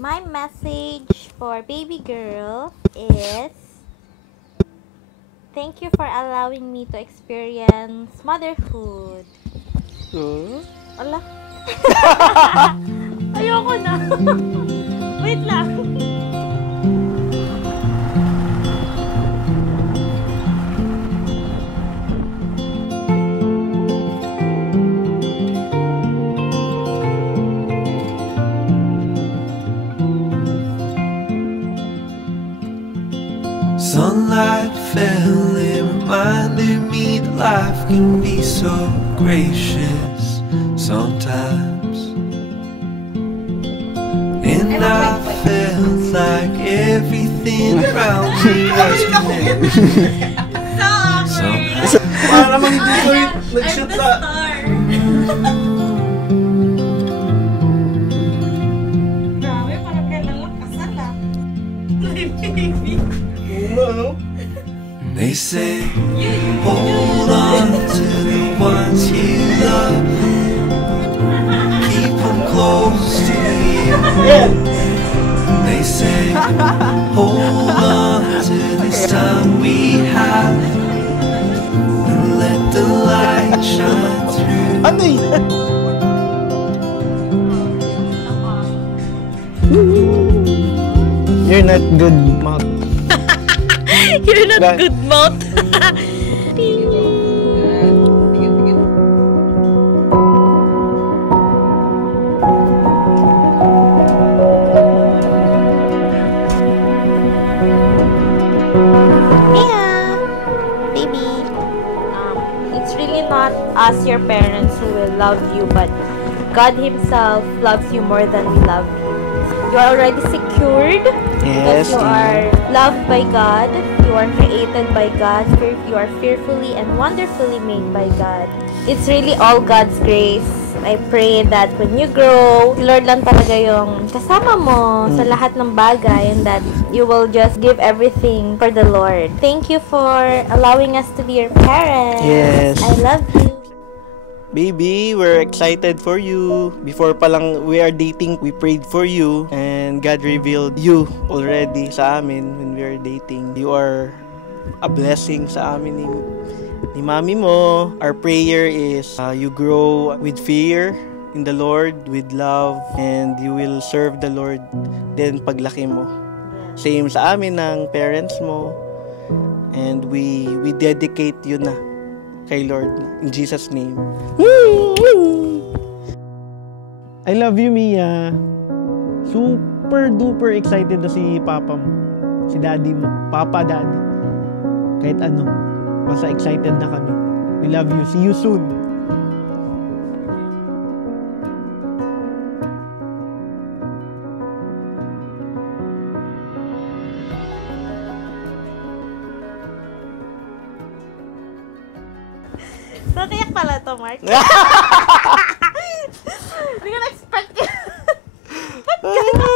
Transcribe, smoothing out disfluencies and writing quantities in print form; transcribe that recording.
My message for baby girl is thank you for allowing me to experience motherhood. Ala? Ayoko na. Wait lang. Sunlight fell and reminded me that life can be so gracious sometimes. And I felt like everything around me was connected. Para naman hindi ko nag-shoot na. Grabe, parang kailan lang kasal ah. Baby. They say, hold on to the ones you love. Keep them close to you. They say, hold on to this time we have, and let the light shine through. Ano yun? You're not good, Mark. You're not good, mouth. Yeah, baby. It's really not us, your parents, who will love you, but God Himself loves you more than we love you. You are already secured because you are loved by God. You are created by God. You are fearfully and wonderfully made by God. It's really all God's grace. I pray that when you grow, si Lord lang talaga yung kasama mo sa lahat ng bagay, and that you will just give everything for the Lord. Thank you for allowing us to be your parents. Yes. I love you. Baby, we're excited for you. Before pa lang we are dating, we prayed for you, and God revealed you already sa amin when we are dating. You are a blessing sa amin ni mami mo. Our prayer is you grow with fear in the Lord, with love, and you will serve the Lord then paglaki mo. Same sa amin ng parents mo, and we dedicate you na kay Lord in Jesus name. I love you, Mia. Super duper excited na si Papa mo, si Daddy mo, Papa Daddy. Kahit ano, basta excited na kami. We love you. See you soon. So, tiyak pala to, Mark. Hindi ko na-expect yun. Ba't gano'n?